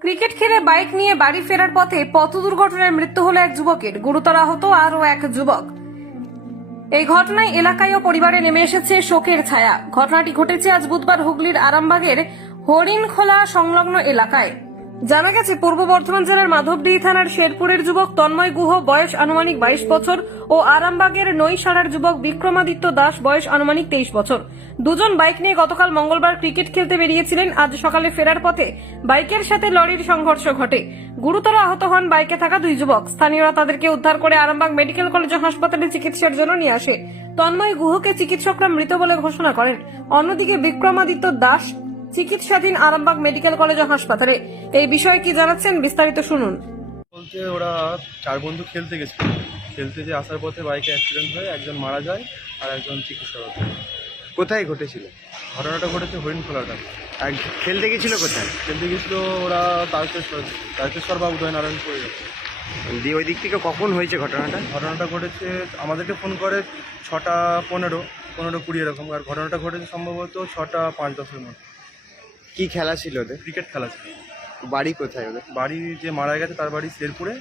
Cricket খেলে bike নিয়ে বাড়ি ফেরার পথে পথ দুর্ঘটনায় মৃত্যু হলো এক যুবকের। গুরুতর আহত আরও এক যুবক। এই ঘটনায় এলাকায় ও পরিবারে নেমে এসেছে শোকের ছায়া। ঘটনাটি ঘটেছে আজ বুধবার হুগলির আরামবাগের হরিণখোলা সংলগ্ন এলাকায়। জানা গেছে, পূর্ব বর্ধমান জেলার মাধবডিহি থানার শেরপুরের যুবক তন্ময় গুহ বয়স আনুমানিক বাইশ বছর ও আরামবাগের নৈশালার যুবক বিক্রমাদিত্য দাস বয়স আনুমানিক তেইশ বছর। দুজন বাইক নিয়ে গতকাল মঙ্গলবার ক্রিকেট খেলতে বেরিয়েছিলেন। আজ সকালে ফেরার পথে বাইকের সাথে লরির সংঘর্ষ ঘটে। গুরুতর আহত হন বাইকে থাকা দুই যুবক। স্থানীয়রা তাদেরকে উদ্ধার করে আরামবাগ মেডিকেল কলেজ হাসপাতালে চিকিৎসার জন্য নিয়ে আসে। তন্ময় গুহকে চিকিৎসকরা মৃত বলে ঘোষণা করেন। অন্যদিকে বিক্রমাদিত্য দাস চিকিৎসাধীন আরামবাগ মেডিকেল কলেজ ও হাসপাতালে। এই বিষয়ে কি জানাচ্ছেন বিস্তারিত শুনুন। বলতে ওরা চার বন্ধু খেলতে গেছিল। খেলতে যে আসার পথে বাইকে অ্যাক্সিডেন্ট হয়ে একজন মারা যায় আর একজন চিকিৎসা হতো কোথায় ঘটেছিল? ঘটনাটা ঘটেছে হরিণ খোলাটা আর খেলতে গেছিল কোথায়? খেলতে গেছিল ওরা তারকেশ্বর তারকেশ্বর বা উদয়নারায়ণপুরে দিয়ে ওই দিক থেকে কখন হয়েছে ঘটনাটা? ঘটনাটা ঘটেছে আমাদেরকে ফোন করে ছটা পনেরো পনেরো কুড়ি এরকম। আর ঘটনাটা ঘটেছে সম্ভবত ছটা পাঁচ দশের মধ্যে। কি খেলা ছিল ওদের? ক্রিকেট খেলা ছিল। বাড়ি কোথায় ওদের? বাড়ি যে মারা গেছে তার বাড়ি শেরপুরে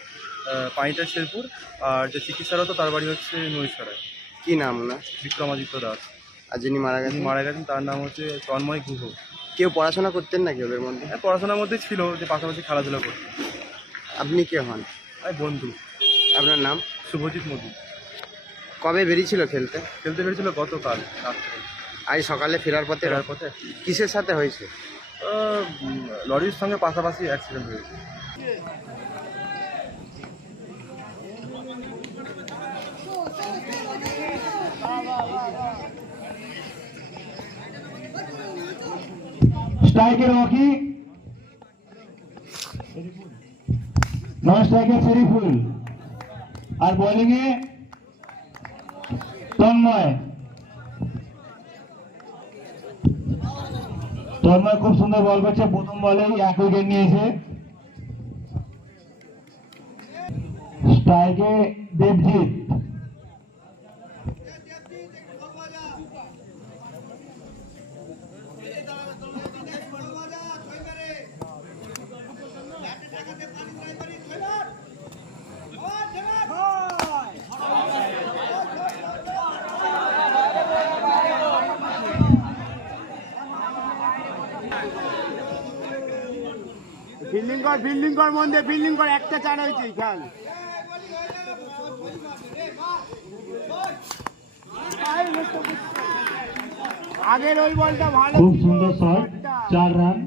পাঁইটা শেরপুর আর যে চিকিৎসারত তার বাড়ি হচ্ছে নৈশারায় কি নাম না বিক্রমাদিত্য দাস। আর যিনি মারা গেছেন? মারা গেছেন তার নাম হচ্ছে তন্ময় গুহ। কেউ পড়াশোনা করতেন নাকি ওদের মধ্যে? হ্যাঁ, পড়াশোনার মধ্যে ছিল যে পাশাপাশি খেলাধুলা করতো। আপনি কে হন? আর বন্ধু। আপনার নাম? শুভজিৎ মোদী কবে বেরিয়েছিল খেলতে? খেলতে বেরিয়েছিল গতকাল রাত্রে। আজ সকালে ফেরার পথে? ফেরার পথে। কিসের সাথে হয়েছে? লরির সঙ্গে পাশাপাশি অ্যাক্সিডেন্ট হয়েছে। স্ট্রাইকে রকি নন স্ট্রাইকে শরীফুল আর বোলিং এ তন্ময়। তন্ময় খুব সুন্দর বল করছে প্রথম বলে এক উইকেট নিয়েছে। স্ট্রাইকে দেবজিৎ। ফিল্ডিং কর ফিল্ডিং কর মন দিয়ে ফিল্ডিং কর একটা চার হয়েছে খেয়াল আগের ওই বলটা ভালো খুব সুন্দর শট চার রান।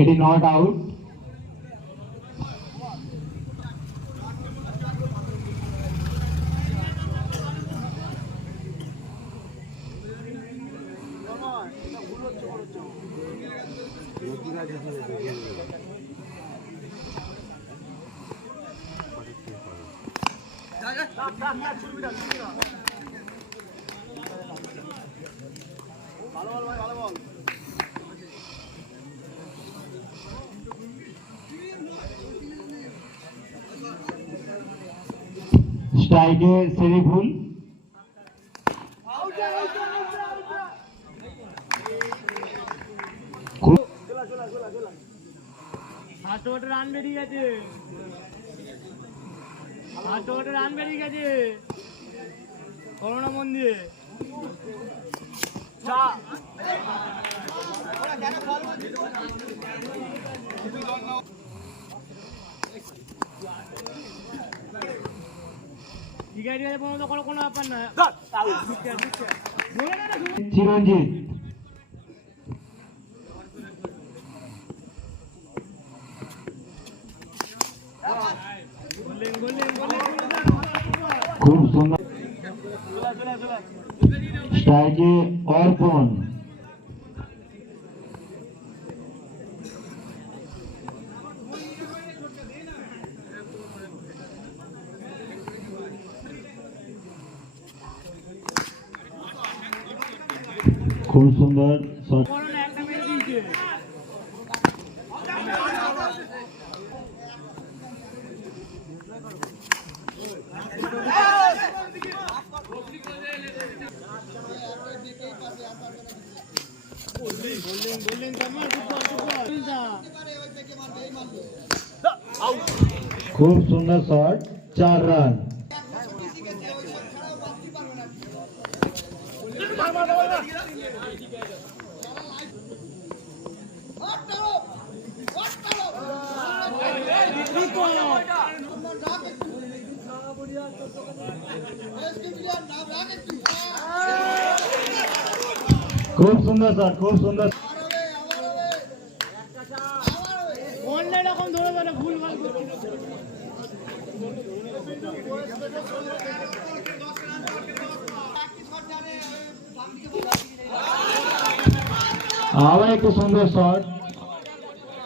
এটি নট আউট স্ট্রাইকে শরীফুল হাতে ওটা রান বেরিয়ে গেছে। হাতে ওটা রান বেরিয়ে গেছে। করোনা মন দিয়ে। চিরঞ্জিত খুব সুন্দর স্ট্রাইকে অর্পণ খুব সুন্দর শট করোনা একটা মেরে দিয়েছে খুব সুন্দর শট চার রান। খুব সুন্দর শট খুব সুন্দর আবার একটু সুন্দর শট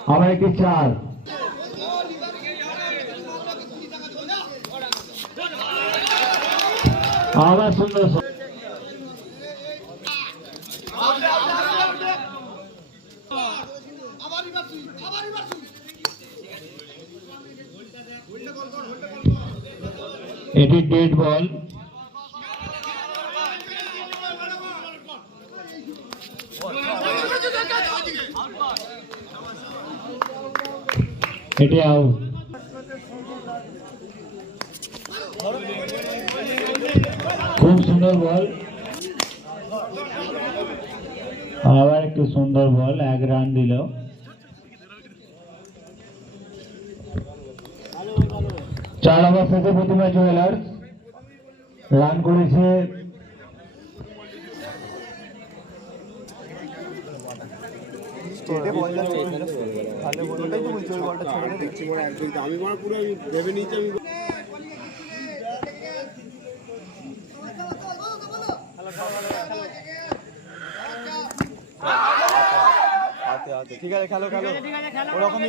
আবার একটি চার আবার সুন্দর শট এটি ডেড বল এটি আউট খুব সুন্দর বল আবার একটু সুন্দর বল এক রান দিল চার ওভার শেষে প্রতিমা জুয়েলার্স রান করেছে। আমি পুরো আমি ভেবে নিয়েছি আমি ঠিক আছে খেলো খেলো। ওরকমই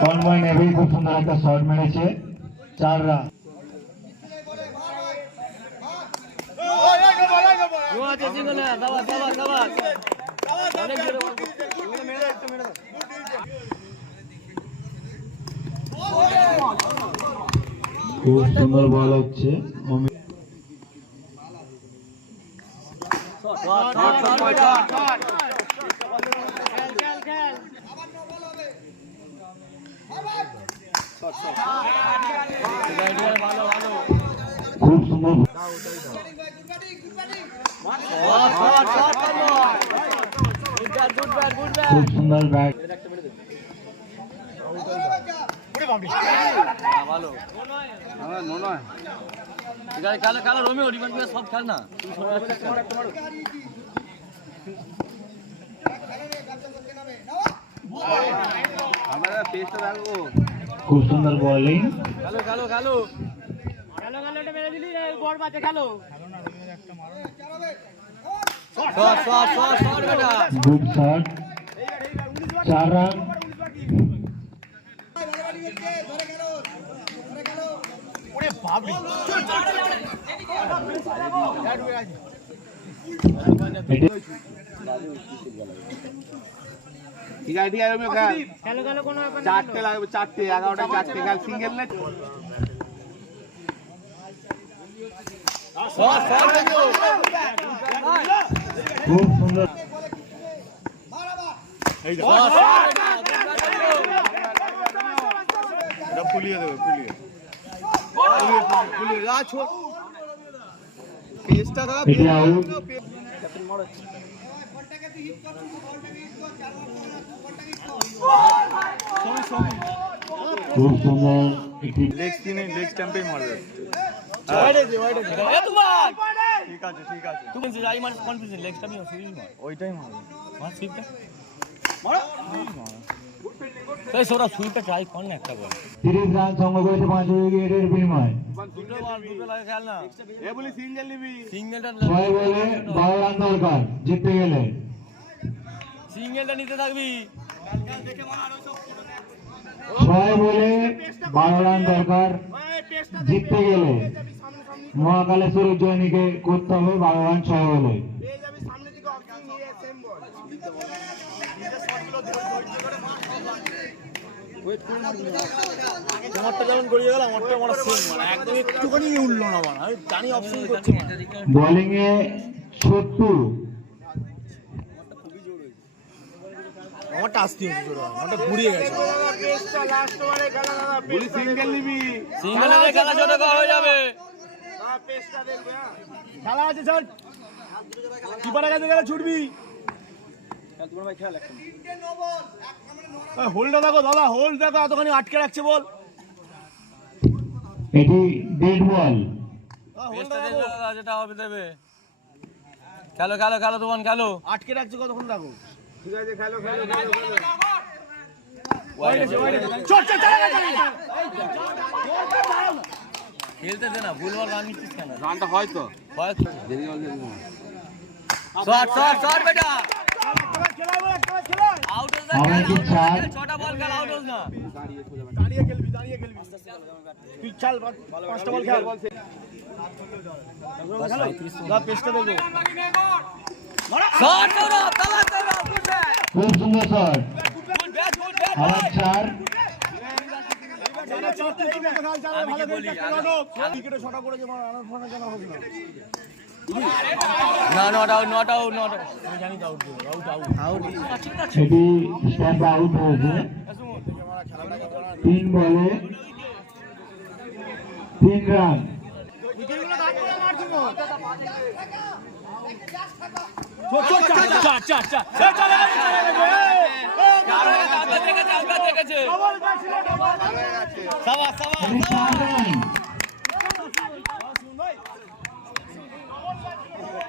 কনভয় নেভি খুব সুন্দর একটা শট মেরেছে চার রান খুব সুন্দর বল হচ্ছে অমিত খুব সুন্দর খুব সুন্দর ব্যাট খুব সুন্দর বোলিং শট বেটা গুড শট চার রান এটি ঠিক আছে ঠিক আছে আমি খেল চারটে লাগবে চারটে এগারোটা চারটে খেল সিঙ্গেল নেট শট শট বেজো খুব সুন্দর এটা ফুলিয়ে দেবে ফুলিয়ে ফুলিয়ে যা ছোট পেজটা দাদা এটি আউট খুব সুন্দর লেগ স্পিনে লেগ স্ট্যাম্পেই মারবে। ওয়াইডে দে ওয়াইডে দে এ তোমার! ঠিক আছে ঠিক আছে। তুমি যাই মানে কনফিউজ লেগসটা আমি সিরিজ ওইটাই মারবে। মার সিপটা এই সোরা সুইপে ট্রাই কর না একটা বল। তিরিশ রান সংগ্রহ করেছে পাঁচ উইকেটের বিনিময়। দুটো বল দুটো লাগে খেল না এ বলি সিঙ্গেল নিবি। সিঙ্গেলটা ছয় বলে বারো রান দরকার জিততে গেলে। সিঙ্গেলটা নিতে থাকবি। ছয় বলে বারো রান দরকার জিততে গেলে। মহাকালেশ্বর উজ্জয়িনীকে করতে হবে বারো রান ছয় বলে। বোলিং এ ছোট্টু। আমারটা আসতে হচ্ছে ছোট আমারটা ঘুরিয়ে গেছে। বলি সিঙ্গেল নিবি? সিঙ্গেল খেলা ছোট হয়ে যাবে। খেলা আছে স্যার কিপারের কাছে গেলে ছুটবি। দেখো দাদা হোল্ড দেখো এতখানি আটকে রাখছে বল। এটি ডেড বল দাদা, যেটা হবে দেবে। খেলো খেলো খেলো তোমার খেলো। আটকে রাখছে কতক্ষণ দেখো। ঠিক আছে খেলো খেলো খেলতে দে না ভুলবার রান নিচ্ছিস কেন? রানটা হয়তো হয়তো শট শট শট বেটা। আউট হস না আমার কি চার? ছটা বল খেল আউট হস না দাঁড়িয়ে খেলবি দাঁড়িয়ে খেলবি তুই চাল পাঁচটা বল খেল না পেস্টটা দেখো শট করো তালা করো গুড ব্যাট খুব সুন্দর শট আবার চার আমি কি বলি ক্রিকেটে শটা করেছে রানার ফানা হবে না না not out not out not out out এটি স্ট্যাম্প আউট হয়েছে তিন বলে তিন রান সাবাস সাবাস